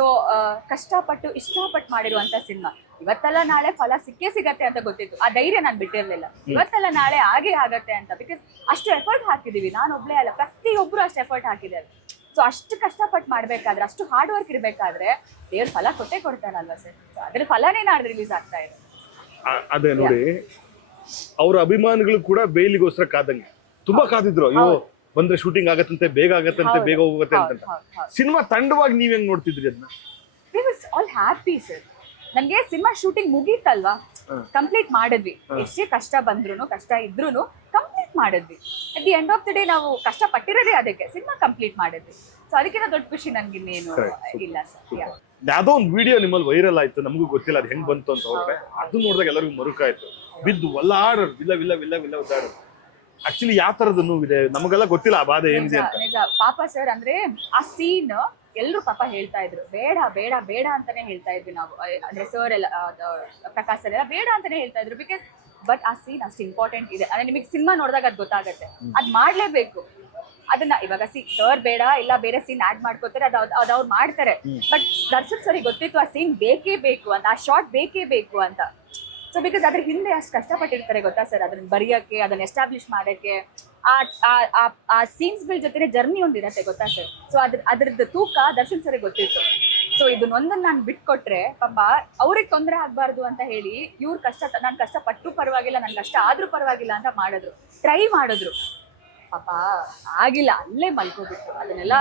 So ಕಷ್ಟಪಟ್ಟು ಇಷ್ಟಪಟ್ಟು ಮಾಡಿರುವಂತ ಸಿನಿಮಾ. ಇವತ್ತೆಲ್ಲ ನಾಳೆ ಫಲ ಸಿಕ್ಕೇ ಸಿಗತ್ತೆ ಅಂತ ಗೊತ್ತಿತ್ತು. ಆ ಧೈರ್ಯ ನಾನು ಬಿಟ್ಟಿರ್ಲಿಲ್ಲ. ಇವತ್ತೆಲ್ಲ ನಾಳೆ ಆಗೇ ಆಗತ್ತೆ ಅಂತ. ಬಿಕಾಸ್ ಅಷ್ಟು ಎಫರ್ಟ್ ಹಾಕಿದೀವಿ. ನಾನು ಒಬ್ಳೆ ಅಲ್ಲ. ಪ್ರತಿಯೊಬ್ರು ಅಷ್ಟು ಎಫರ್ಟ್ ಹಾಕಿದ್ದಾರೆ. ಸೊ ಅಷ್ಟು ಕಷ್ಟಪಟ್ಟು ಮಾಡ್ಬೇಕಾದ್ರೆ ಅಷ್ಟು ಹಾರ್ಡ್ ವರ್ಕ್ ಇರಬೇಕಾದ್ರೆ ದೇವ್ರ ಫಲ ಕೊಟ್ಟೆ ಕೊಡ್ತಾರಲ್ವಾ ಸರ್? ಅದ್ರ ಫಲನೇ ನಾಳೆ ರಿಲೀಸ್ ಆಗ್ತಾ ಇದೆ. ಅದೇ ನೋಡಿ ಅವ್ರ ಅಭಿಮಾನಿಗಳು ಕೂಡ ಬೇಲಿಗೋಸ್ಕರ ಕಾದಂಗೆ. ತುಂಬಾ ಕಾದಿದ್ರು. ಅಯ್ಯೋ ಬಂದ್ರೆ ಶೂಟಿಂಗ್ ಆಗತ್ತಂತೆ ಬೇಗ ಆಗತ್ತಂತೆ ಬೇಗ ಹೋಗುತ್ತೆ ಅಂತ. ಸಿನಿಮಾ ತಂಡವಾಗಿ ನೀವ್ ಹೆಂಗ್ ನೋಡ್ತಿದ್ರಿ ಅದನ್ನ ಆಲ್ ಹ್ಯಾಪಿ ಸರ್ ನಮ್ಗೆ ಸಿನಿಮಾ ಶೂಟಿಂಗ್ ಮುಗೀತಲ್ವಾ? ಕಂಪ್ಲೀಟ್ ಮಾಡಿದ್ವಿ. ಎಷ್ಟೇ ಕಷ್ಟ ಬಂದ್ರು ಕಷ್ಟ ಇದ್ರು ಕಂಪ್ಲೀಟ್ ಮಾಡಿದ್ವಿ. At the end of the day ನಾವು ಕಷ್ಟ ಪಟ್ಟಿರೋದೇ ಅದಕ್ಕೆ. ಸಿನಿಮಾ ಕಂಪ್ಲೀಟ್ ಮಾಡಿದ್ವಿ. ಸೊ ಅದಕ್ಕಿಂತ ದೊಡ್ಡ ಖುಷಿ ನನ್ಗೆ ಇನ್ನೇನು ಇಲ್ಲ ಸರ್ ಯಾವ್ದೋ ಒಂದು ವಿಡಿಯೋ ನಿಮ್ಮಲ್ಲಿ ವೈರಲ್ ಆಯ್ತು ನಮಗೂ ಗೊತ್ತಿಲ್ಲ ಅದು ಹೆಂಗ್ ಬಂತು ಅಂತ ಹೋದ್ರೆ ಅದು ನೋಡಿದಾಗ ಎಲ್ಲರಿಗೂ ಮರುಕಾಯ್ತು. ಬಿದ್ದು ಒಲ್ಲಾಡೋರು ವಿಲ್ಲ ವಿಲ್ಲ ವಿಲ್ಲ ವಿಲ್ಲ ಒದ್ದಾಡೋರು. ಆಕ್ಚುಲಿ ಯಾವ ತರದ ನೋವಿದೆ ನಮಗೆಲ್ಲ ಗೊತ್ತಿಲ್ಲ ಆ ಬಾಧೆ ಏನಿದೆ ಅಂತ. ನಿಜ. ಪಾಪ ಸರ್ ಅಂದ್ರೆ ಆ ಸೀನ್ ಎಲ್ರು ಪಾಪ ಹೇಳ್ತಾ ಇದ್ರು. ಬೇಡ ಬೇಡ ಬೇಡ ಅಂತಾನೆ ಹೇಳ್ತಾ ಇದ್ವಿ ನಾವು. ಅಂದ್ರೆ ಸರ್ ಎಲ್ಲ ಪ್ರಕಾಶ್ ಸರ್ ಎಲ್ಲ ಬೇಡ ಅಂತಾನೆ ಹೇಳ್ತಾ ಇದ್ರು. ಬಿಕಾಸ್ ಬಟ್ ಆ ಸೀನ್ ಅಷ್ಟು ಇಂಪಾರ್ಟೆಂಟ್ ಇದೆ. ಅಂದ್ರೆ ನಿಮಗೆ ಸಿನಿಮಾ ನೋಡಿದಾಗ ಅದು ಗೊತ್ತಾಗತ್ತೆ. ಅದ್ ಮಾಡ್ಲೇಬೇಕು. ಅದನ್ನ ಇವಾಗ ಸಿ ಸರ್ ಬೇಡ ಇಲ್ಲ ಬೇರೆ ಸೀನ್ ಆಡ್ ಮಾಡ್ಕೋತಾರೆ ಅದು ಅದು ಅವ್ರು ಮಾಡ್ತಾರೆ. ಬಟ್ ದರ್ಶಕ್ ಸರಿ ಗೊತ್ತಿತ್ತು ಆ ಸೀನ್ ಬೇಕೇ ಬೇಕು ಅಂತ ಆ ಶಾರ್ಟ್ ಬೇಕೇ ಬೇಕು ಅಂತ. ಸೊ ಬಿಕಾಸ್ ಅದ್ರ ಹಿಂದೆ ಅಷ್ಟು ಕಷ್ಟಪಟ್ಟಿರ್ತಾರೆ ಗೊತ್ತಾ ಸರ್ ಅದನ್ನ ಬರೆಯೋಕ್ಕೆ, ಅದನ್ನ ಎಸ್ಟಾಬ್ಲಿಷ್ ಮಾಡೋಕ್ಕೆ. ಆ, ಆ- ಸೀನ್ಸ್ಗಳ ಜೊತೆ ಜರ್ನಿ ಒಂದಿರತ್ತೆ ಗೊತ್ತಾ ಸರ್ ಸೊ ಅದ್ರ, ಅದ್ರದ್ದು ತೂಕ ದರ್ಶನ್ ಸರಿ ಗೊತ್ತಿತ್ತು. ಸೊ ಇದನ್ನೊಂದನ್ನು ನಾನು ಬಿಟ್ಕೊಟ್ರೆ ಪಾಪ ಅವ್ರಿಗೆ ತೊಂದರೆ ಆಗಬಾರ್ದು ಅಂತ ಹೇಳಿ ಇವ್ರು ಕಷ್ಟ, ನಾನು ಕಷ್ಟ ಪಟ್ಟು ಪರವಾಗಿಲ್ಲ ನನ್ನ ಕಷ್ಟ ಆದರೂ ಪರವಾಗಿಲ್ಲ ಅಂತ ಮಾಡಿದ್ರು. ಟ್ರೈ ಮಾಡಿದ್ರು. ಪಾಪ ಆಗಿಲ್ಲ, ಅಲ್ಲೇ ಮಲ್ಕೋಬಿಟ್ಟು ಅದನ್ನೆಲ್ಲ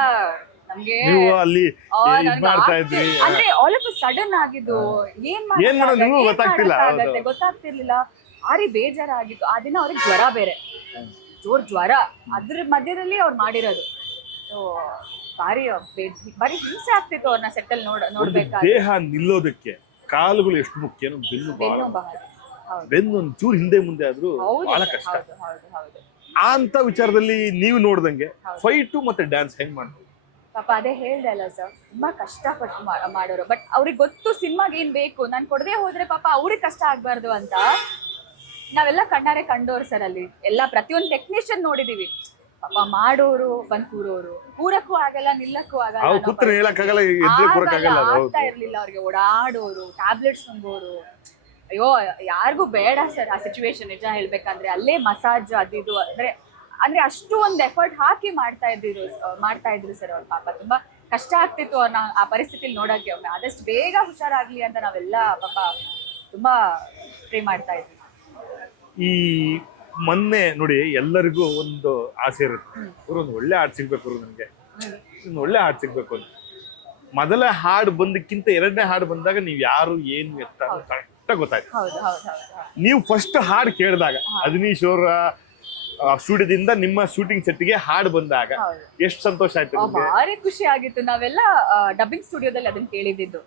ನೀವು ಅಲ್ಲಿ ಇದ್ ಮಾಡ್ತಾ ಇದ್ರಿ. ಅಂದ್ರೆ ಆಲ್ ಆಫ್ ಸಡನ್ ಆಗಿದ್ದು ಏನ್ ಏನ್ ಮಾಡೋದು? ನಿಮ್ಗೂ ಗೊತ್ತಾಗ್ತಿಲ್ಲ. ಗೊತ್ತಾಗ್ತಿರ್ಲಿಲ್ಲ. ಭಾರಿ ಬೇಜಾರಾಗಿತ್ತು. ಆ ದಿನ ಅವ್ರಿಗೆ ಜ್ವರ ಬೇರೆ. ಜೋರ್ ಜ್ವರ. ಅದ್ರ ಮಧ್ಯದಲ್ಲಿ ಅವ್ರು ಮಾಡಿರೋದು. ಬಾರಿ ಭಾರಿ ಬೇ- ಭಾರಿ ಹಿಂಸೆ ಆಗ್ತಿತ್ತು ಅವ್ರನ್ನ ಸೆಟ್ಟಲ್ ನೋಡ್ ನೋಡ್ಬೇಕು ನೋಡ್ಬೇಕಾದ್ರೆ. ದೇಹ ನಿಲ್ಲೋದಕ್ಕೆ ಕಾಲುಗಳು ಎಷ್ಟು ಮುಖ್ಯನೋ ಬೆನ್ನು ಬಹಳ ಬೆನ್ನು ಬಹಳ ಹೌದು. ಬೆನ್ನು ಒಂದ್ ಹಿಂದೆ ಮುಂದೆ ಆದ್ರೂ ಹೌದು ಬಹಳ ಕಷ್ಟ. ಹೌದು ಹೌದು ಹೌದು. ಆ ಅಂತ ವಿಚಾರದಲ್ಲಿ ನೀವು ನೋಡ್ದಂಗೆ. ಫೈಟು ಮತ್ತೆ ಡ್ಯಾನ್ಸ್ ಹೆಂಗ್ ಮಾಡ್ಬೋದು ಪಾಪ ಅದೇ ಹೇಳ್ದೆ ಅಲ್ಲ ಸರ್ ತುಂಬಾ ಕಷ್ಟಪಟ್ಟು ಮಾಡೋರು. ಬಟ್ ಅವ್ರಿಗೆ ಗೊತ್ತು ಸಿನಿಮಾಗೆ ಏನ್ ಬೇಕು ನಾನು ಕೊಡದೆ ಹೋದ್ರೆ ಪಾಪ ಅವ್ರಿಗೆ ಕಷ್ಟ ಆಗ್ಬಾರ್ದು ಅಂತ ನಾವೆಲ್ಲ ಕಣ್ಣಾರೆ ಕಂಡೋರು ಸರ್ ಅಲ್ಲಿ. ಎಲ್ಲ ಪ್ರತಿಯೊಂದು ಟೆಕ್ನಿಷಿಯನ್ ನೋಡಿದೀವಿ. ಪಾಪ ಮಾಡೋರು ಬಂದ್ ಕೂರೋರು. ಕೂರಕ್ಕೂ ಆಗಲ್ಲ ನಿಲ್ಲಕ್ಕೂ ಆಗಲ್ಲ ಆಗ್ತಾ ಇರ್ಲಿಲ್ಲ ಅವ್ರಿಗೆ. ಓಡಾಡೋರು ಟ್ಯಾಬ್ಲೆಟ್ಸ್ ತುಂಬೋರು ಅಯ್ಯೋ ಯಾರಿಗೂ ಬೇಡ ಸರ್ ಆ ಸಿಚುವೇಶನ್ ನಿಜ ಹೇಳ್ಬೇಕಂದ್ರೆ. ಅಲ್ಲೇ ಮಸಾಜ್ ಅದಿದು ಅಂದ್ರೆ ಅಂದ್ರೆ ಅಷ್ಟು ಒಂದು ಎಫರ್ಟ್ ಹಾಕಿ ಮಾಡ್ತಾ ಇದ್ರು ಮಾಡ್ತಾ ಇದ್ರು ಸರ್ ಅವ್ರ. ಪಾಪ ತುಂಬಾ ಕಷ್ಟ ಆಗ್ತಿತ್ತು ಅವ್ರನ್ನ ಆ ಪರಿಸ್ಥಿತಿಲಿ ನೋಡಕ್ಕೆ ಒಮ್ಮೆ. ಆದಷ್ಟು ಬೇಗ ಹುಷಾರಾಗ್ಲಿ ಅಂತ ನಾವೆಲ್ಲ ಪಾಪ ತುಂಬಾ ಪ್ರೇ ಮಾಡ್ತಾ ಇದ್ವಿ. ಈ ಮೊನ್ನೆ ನೋಡಿ ಎಲ್ಲರಿಗೂ ಒಂದು ಆಸೆ ಇರುತ್ತೆ. ಇವ್ರು ಒಂದು ಒಳ್ಳೆ ಹಾಡು ಸಿಗ್ಬೇಕು ಇವ್ರು ನನಗೆ. ಒಂದು ಒಳ್ಳೆ ಹಾಡು ಸಿಗ್ಬೇಕು ಅಂತ. ಮೊದಲ ಹಾಡು ಬಂದಕ್ಕಿಂತ ಎರಡನೇ ಹಾಡು ಬಂದಾಗ ನೀವು ಯಾರು ಏನು ಎತ್ತ ಕರೆಕ್ಟಾಗಿ ಗೊತ್ತಾಯ್ತು. ನೀವು ಫಸ್ಟ್ ಹಾಡು ಕೇಳಿದಾಗ ಅದಿನೀಶ್ ಅವರ ಸ್ಟುಡಿಯೋದಿಂದ ನಿಮ್ಮ ಶೂಟಿಂಗ್ ಸೆಟ್ಗೆ ಹಾಡು ಬಂದಾಗ. ಎಷ್ಟು ಸಂತೋಷ ಆಯ್ತು ಭಾರಿ ಖುಷಿ ಆಗಿತ್ತು. ನಾವೆಲ್ಲ ಡಬ್ಬಿಂಗ್ ಸ್ಟುಡಿಯೋದಲ್ಲಿ ಅದನ್ನ ಕೇಳಿದ್ದು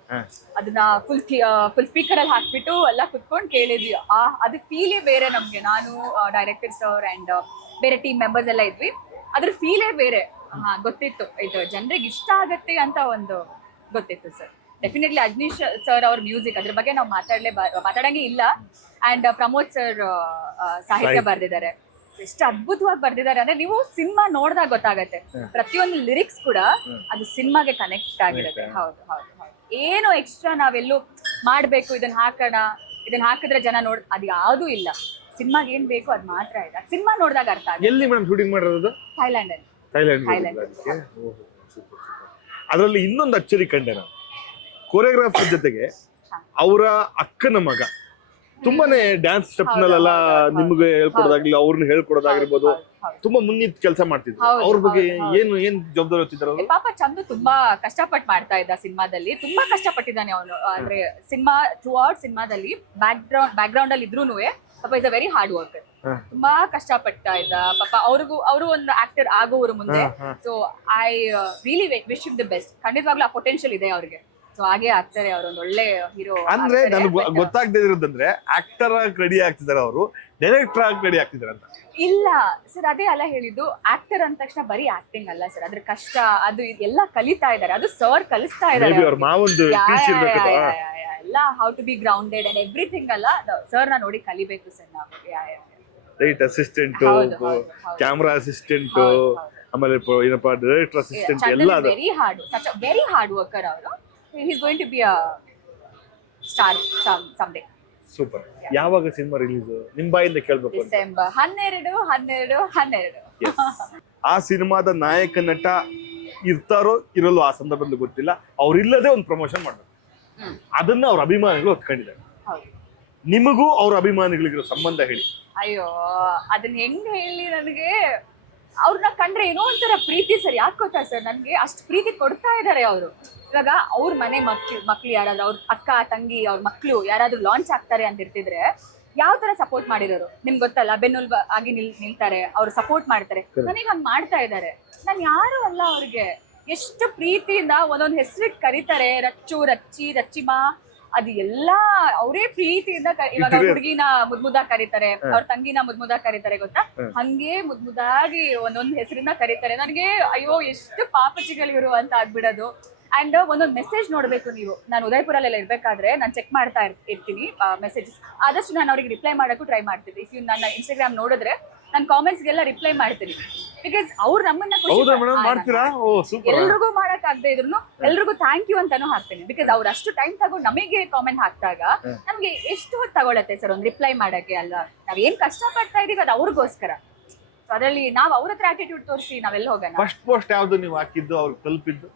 ಅದನ್ನ ಫುಲ್ ಫುಲ್ ಸ್ಪೀಕರ್ ಅಲ್ಲಿ ಹಾಕ್ಬಿಟ್ಟು ಎಲ್ಲ ಕುತ್ಕೊಂಡು ಕೇಳಿದ್ವಿ. ಆ ಅದು ಫೀಲೇ ಬೇರೆ ನಮ್ಗೆ. ನಾನು ಡೈರೆಕ್ಟರ್ ಸರ್ ಅಂಡ್ ಬೇರೆ ಟೀಮ್ ಮೆಂಬರ್ಸ್ ಎಲ್ಲ ಇದ್ವಿ. ಅದ್ರ ಫೀಲೇ ಬೇರೆ. ಹಾ ಗೊತ್ತಿತ್ತು. ಇದು ಜನರಿಗೆ ಇಷ್ಟ ಆಗತ್ತೆ ಅಂತ ಒಂದು ಗೊತ್ತಿತ್ತು ಸರ್ ಡೆಫಿನೆಟ್ಲಿ ಅಜ್ನೀಶ್ ಸರ್ ಅವ್ರ ಮ್ಯೂಸಿಕ್ ಅದ್ರ ಬಗ್ಗೆ ನಾವು ಮಾತಾಡಲೇ ಮಾತಾಡಂಗೆ ಇಲ್ಲ. ಅಂಡ್ ಪ್ರಮೋದ್ ಸರ್ ಸಾಹಿತ್ಯ. ಬರ್ದಿದ್ದಾರೆ. ಎಷ್ಟು ಅದ್ಭುತವಾಗಿ ಬರ್ದಿದ್ದಾರೆ. ಅಂದ್ರೆ ನೀವು ಸಿನಿಮಾ ನೋಡಿದಾಗ ಗೊತ್ತಾಗತ್ತೆ. ಪ್ರತಿಯೊಂದು ಲಿರಿಕ್ಸ್ ಕೂಡ ಅದು ಸಿನಿಮಾಗೆ ಕನೆಕ್ಟ್ ಆಗಿರುತ್ತೆ. ಹೌದು ಹೌದು ಹೌದು. ಏನು ಎಕ್ಸ್ಟ್ರಾ ನಾವೆಲ್ಲೂ ಮಾಡ್ಬೇಕು ಇದನ್ನ ಹಾಕೋಣ ಇದನ್ನ ಹಾಕಿದ್ರೆ ಜನ ನೋಡ್ ಅದು ಯಾವ್ದೂ ಇಲ್ಲ. ಸಿನಿಮಾಗೆ ಏನ್ ಬೇಕು ಅದ್ ಮಾತ್ರ ಇದೆ. ಸಿನಿಮಾ ನೋಡಿದಾಗ ಅರ್ಥ ಆಗುತ್ತೆ. ಎಲ್ಲಿ ಮೇಡಮ್ ಶೂಟಿಂಗ್ ಮಾಡಿರೋದು? ಥೈಲ್ಯಾಂಡ್ ಅಲ್ಲಿ ಥೈಲ್ಯಾಂಡ್. ಅದರಲ್ಲಿ ಇನ್ನೊಂದು ಅಚ್ಚರಿ ಕಂಡೆ ನಾನು. ಕೊರಿಯೋಗ್ರಾಫರ್ ಜೊತೆಗೆ ಅವರ ಅಕ್ಕನ ಮಗ. ತುಂಬಾನೇ ಡ್ಯಾನ್ಸ್ ಸ್ಟೆಪ್ ನಲ್ಲೆಲ್ಲ ನಿಮ್ಗೆ ಹೇಳ್ಕೊಡೋದಾಗ್ಲಿ ಅವ್ರನ್ನ ಹೇಳ್ಕೊಡೋದಾಗಿರ್ಬೋದು. ತುಂಬಾ ಮುನ್ನಿತ್ ಕೆಲಸ ಮಾಡ್ತಿದ್ರು. ಹೌದು, ಅವ್ರ ಬಗ್ಗೆ ಹೌದು, ಹೌದು. ಏನು ಏನ್ ಜವಾಬ್ದಾರಿ ಹೊತ್ತಿದ್ರು ಏ, ಪಾಪ ಚಂದು ತುಂಬಾ ಕಷ್ಟಪಟ್ಟು ಮಾಡ್ತಾ ಇದ್ದ ಸಿನಿಮಾದಲ್ಲಿ. ತುಂಬಾ ಕಷ್ಟಪಟ್ಟಿದ್ದಾನೆ ಅವನು. ಅಂದ್ರೆ ಸಿನಿಮಾ ಥ್ರೂ ಔಟ್ ಸಿನಿಮಾದಲ್ಲಿ ಬ್ಯಾಕ್ ಗ್ರೌಂಡ್ ಬ್ಯಾಕ್ ಗ್ರೌಂಡ್ ಅಲ್ಲಿ ಇದ್ರೂನು ಪಾಪ is a very hard worker ಹ. ತುಂಬಾ ಕಷ್ಟಪಡ್ತಾ ಇದ್ದ. ಪಾಪ ಅವ್ರಿಗೂ ಅವರು ಒಂದು ಆಕ್ಟರ್ ಆಗೋರು ಮುಂದೆ. ಹ, ಹ. So I really wish the best ಖಂಡಿತವಾಗ್ಲೂ ಆ ಪೊಟೆನ್ಶಿಯಲ್ ಇದೆ ಅವ್ರಿಗೆ. ಸೊ ಹಾಗೆ ಆಗ್ತಾರೆ ಅವರೊಂದು ಒಂದು ಒಳ್ಳೆ ಹೀರೋ ಅಂದ್ರೆ ನನಗೆ ಗೊತ್ತಾಗದೇ ಇರೋದಂದ್ರೆ ಆಕ್ಟರ್ ಆಗಿ ರೆಡಿ ಆಗ್ತಿದಾರೆ ಅವರು ಡೈರೆಕ್ಟರ್ ಆಗಿ ರೆಡಿ ಆಗ್ತಿದ್ದಾರೆ ಅಂತ. ಇಲ್ಲ ಸರ್ ಅದೇ ಅಲ್ಲ ಹೇಳಿದ್ದು ಆಕ್ಟರ್ ಅಂದ ತಕ್ಷಣ ಬರೀ ಆಕ್ಟಿಂಗ್ ಅಲ್ಲ ಸರ್ ಅದ್ರ ಕಷ್ಟ ಅದು ಎಲ್ಲ ಕಲಿತಾ ಇದ್ದಾರೆ ಅದು ಸರ್ ಕಲಿಸ್ತಾ ಇದ್ದಾರೆ ಅವ್ರ ಮಾವಂದು. ಎಲ್ಲ how to be grounded and everything ಅಲ್ಲ ಸರ್ ನಾ ನೋಡಿ ಕಲಿಬೇಕು ಸರ್ ನಾವು. Right assistant. Camera assistant. ಆಮೇಲೆ ಏನಪ್ಪಾ ಡೈರೆಕ್ಟರ್ ಅಸಿಸ್ಟೆಂಟ್ ಎಲ್ಲ very hard very hard worker ಅವರು. Is going to be a star some day super ಯಾವಾಗ ಸಿನಿಮಾ ರಿಲೀಸ್ ನಿಮ್ ಬಾಯಿಂದ ಕೇಳ್ಬೇಕು ಅಂತ. ಡಿಸೆಂಬರ್ ಹನ್ನೆರಡು ಹನ್ನೆರಡು ಹನ್ನೆರಡು. Yes. ಆ ಸಿನಿಮಾದ ನಾಯಕ ನಟ ಇರ್ತಾರೋ ಇರಲ್ಲೋ ಆ ಸಂದರ್ಭದಲ್ಲಿ ಗೊತ್ತಿಲ್ಲ. ಅವ್ರಿಲ್ಲದೆ ಒಂದು ಪ್ರಮೋಷನ್ ಮಾಡ್ಬೇಕು. ಹ್ಮ್. ಅದನ್ನ ಅವ್ರ ಅಭಿಮಾನಿಗಳು ಹೊತ್ಕೊಂಡಿದ್ದಾರೆ ಹೌದು. ನಿಮಗೂ ಅವ್ರ ಅಭಿಮಾನಿಗಳಿಗಿರೋ ಸಂಬಂಧ ಹೇಳಿ. ಅಯ್ಯೋ ಅದನ್ನ ಹೆಂಗ್ ಹೇಳಿ ನನಗೆ? ಅವ್ರನ್ನ ಕಂಡ್ರೆ ಏನೋ ಒಂಥರ ಪ್ರೀತಿ ಸರ್. ಯಾಕೆ ಗೊತ್ತಾ ಸರ್? ನನಗೆ ಅಷ್ಟು ಪ್ರೀತಿ ಕೊಡ್ತಾ ಇದ್ದಾರೆ ಅವರು. ಇವಾಗ ಅವ್ರ ಮನೆ ಮಕ್ಳು ಮಕ್ಳು ಯಾರಾದ್ರೂ ಅವ್ರ ಅಕ್ಕ ತಂಗಿ ಅವ್ರ ಮಕ್ಳು ಯಾರಾದ್ರೂ ಲಾಂಚ್ ಆಗ್ತಾರೆ ಅಂತ ಇರ್ತಿದ್ರೆ ಯಾವ ತರ ಸಪೋರ್ಟ್ ಮಾಡಿರೋರು? ನಿಮ್ಗೆ ಗೊತ್ತಲ್ಲ ಬೆನ್ನುಲ್ ಆಗಿ ನಿಲ್ ನಿಲ್ತಾರೆ ಅವ್ರು ಸಪೋರ್ಟ್ ಮಾಡ್ತಾರೆ. ನನಗೆ ಹಂಗ್ ಮಾಡ್ತಾ ಇದ್ದಾರೆ ನಾನು ಯಾರು ಅಲ್ಲ ಅವ್ರಿಗೆ. ಎಷ್ಟು ಪ್ರೀತಿಯಿಂದ ಒಂದೊಂದು ಹೆಸರಿಟ್ಟು ಕರೀತಾರೆ. ರಚ್ಚು ರಚ್ಚಿ ರಚ್ಚಿಮಾ. ಅದು ಎಲ್ಲಾ ಅವರೇ ಪ್ರೀತಿಯಿಂದ ಕರಿ- ಇವಾಗ ಹುಡುಗಿನ ಮುದ್ಮುದ ಕರೀತಾರೆ ಅವ್ರ ತಂಗಿನ ಮುದ್ಮುದ ಕರೀತಾರೆ ಗೊತ್ತಾ? ಹಂಗೆ ಮುದ್ಮುದಾಗಿ ಒಂದೊಂದ್ ಹೆಸರಿಂದ ಕರೀತಾರೆ. ನನಗೆ ಅಯ್ಯೋ ಎಷ್ಟು ಪಾಪಚಿಗಳಿರು ಅಂತ ಆಗ್ಬಿಡೋದು. ಅಂಡ್ ಒಂದೊಂದು ಮೆಸೇಜ್ ನೋಡ್ಬೇಕು ನೀವು. ನಾನು ಉದಯಪುರಲ್ಲೆಲ್ಲ ಇರ್ಬೇಕಾದ್ರೆ ನಾನು ಚೆಕ್ ಮಾಡ್ತಾ ಇರ್- ಇರ್ತೀನಿ ಮೆಸೇಜಸ್ ಆದಷ್ಟು ನಾನು ಅವ್ರಿಗೆ ರಿಪ್ಲೈ ಮಾಡೋಕ್ಕೂ ಟ್ರೈ ಮಾಡ್ತೀನಿ. ಇಫ್ ಯು ನನ್ನ ಇನ್ಸ್ಟಾಗ್ರಾಮ್ ನೋಡಿದ್ರೆ ನಾನು ಕಾಮೆಂಟ್ಸ್ಗೆಲ್ಲ ರಿಪ್ಲೈ ಮಾಡ್ತೀನಿ. ಬಿಕಾಸ್ ಅವ್ರು ನಮ್ಮನ್ನ ಖುಷಿ ಹೌದಾ ಮೇಡಮ್ ಮಾಡ್ತೀರಾ? ಓ ಸೂಪರ್ ಎಲ್ರಿಗೂ ಮಾಡಕ್ ಆಗದೆ ಇದ್ರು ಎಲ್ರಿಗೂ ಥ್ಯಾಂಕ್ ಯು ಅಂತಾನು ಹಾಕ್ತೀನಿ. ಬಿಕಾಸ್ ಅವ್ರು ಅಷ್ಟು ಟೈಮ್ ತಗೊಂಡು ನಮಗೆ ಕಾಮೆಂಟ್ ಹಾಕಿದಾಗ ನಮ್ಗೆ ಎಷ್ಟು ಹೊತ್ತು ತಗೊಳತ್ತೆ ಸರ್ ಒಂದು ರಿಪ್ಲೈ ಮಾಡಕ್ಕೆ ಅಲ್ಲ ನಾವ್ ಏನ್ ಕಷ್ಟ ಪಡ್ತಾ ಇದೀವಿ ಅದು ಅವ್ರಿಗೋಸ್ಕರ. ಅದರಲ್ಲಿ ಅದ್ರಲ್ಲಿ ನಾವ್ ಅವ್ರ ಹತ್ರ ಆಟಿಟ್ಯೂಡ್ ತೋರಿಸಿ ನಾವೆಲ್ಲ ಹೋಗೋಣ. ಫಸ್ಟ್ ಪೋಸ್ಟ್ ಯಾವ್ದು ನೀವು ಹಾಕಿದ್ದು ಅವ್ರು ತಲುಪಿದ್ದು?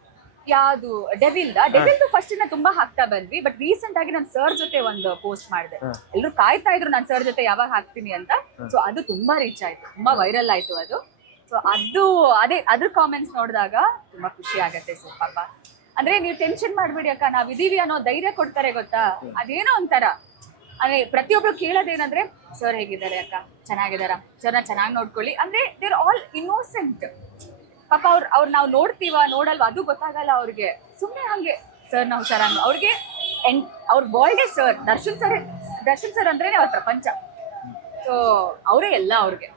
ಯಾವುದು? ಡೆವಿಲ್ ಡೆವಿಲ್ ಫಸ್ಟ್ ಇಂದ ತುಂಬಾ ಹಾಕ್ತಾ ಬಂದ್ವಿ. ಬಟ್ ರೀಸೆಂಟ್ ಆಗಿ ನಾನು ಸರ್ ಜೊತೆ ಒಂದು ಪೋಸ್ಟ್ ಮಾಡಿದೆ. ಎಲ್ಲರೂ ಎಲ್ರು ಕಾಯ್ತಾ ಇದ್ರು ನಾನು ಸರ್ ಜೊತೆ ಯಾವಾಗ ಹಾಕ್ತೀನಿ ಅಂತ. ಸೊ ಅದು ತುಂಬಾ ರೀಚ್ ಆಯ್ತು. ತುಂಬಾ ವೈರಲ್ ಆಯ್ತು ಅದು. ಸೊ ಅದು, ಅದೇ, ಅದ್ರ ಕಾಮೆಂಟ್ಸ್ ನೋಡಿದಾಗ ತುಂಬಾ ಖುಷಿ ಆಗತ್ತೆ ಸರ್, ಪಾಪ. ಅಂದ್ರೆ ನೀವು ಟೆನ್ಷನ್ ಮಾಡ್ಬಿಡಿ ಅಕ್ಕ, ನಾವ್ ಇದೀವಿ ಅನ್ನೋ ಧೈರ್ಯ ಕೊಡ್ತಾರೆ ಗೊತ್ತಾ? ಅದೇನೋ ಒಂಥರ. ಅಂದ್ರೆ ಪ್ರತಿಯೊಬ್ರು ಕೇಳೋದೇನಂದ್ರೆ, ಸರ್ ಹೇಗಿದ್ದಾರೆ ಅಕ್ಕ? ಚೆನ್ನಾಗಿದಾರ ಸರ್ನ ಚೆನ್ನಾಗಿ ನೋಡ್ಕೊಳ್ಳಿ. ಅಂದ್ರೆ ದೇರ್ ಆಲ್ ಇನ್ನೋಸೆಂಟ್ ಪಾಪ ಅವ್ರ, ಅವ್ರು ನಾವು ನೋಡ್ತೀವ, ನೋಡಲ್ವಾ? ಅದು ಗೊತ್ತಾಗಲ್ಲ ಅವ್ರಿಗೆ. ಸುಮ್ಮನೆ ಹಂಗೆ, ಸರ್, ನಾವು ಹುಷಾರಾಗಿ ಅವ್ರಿಗೆ ಅವ್ರ ವರ್ಲ್ಡೇ sir, Darshan sir Darshan sir ಅಂದ್ರೆ ಅವ್ರ ಪ್ರಪಂಚ. ಸೊ ಅವರೇ ಎಲ್ಲ ಅವ್ರಿಗೆ.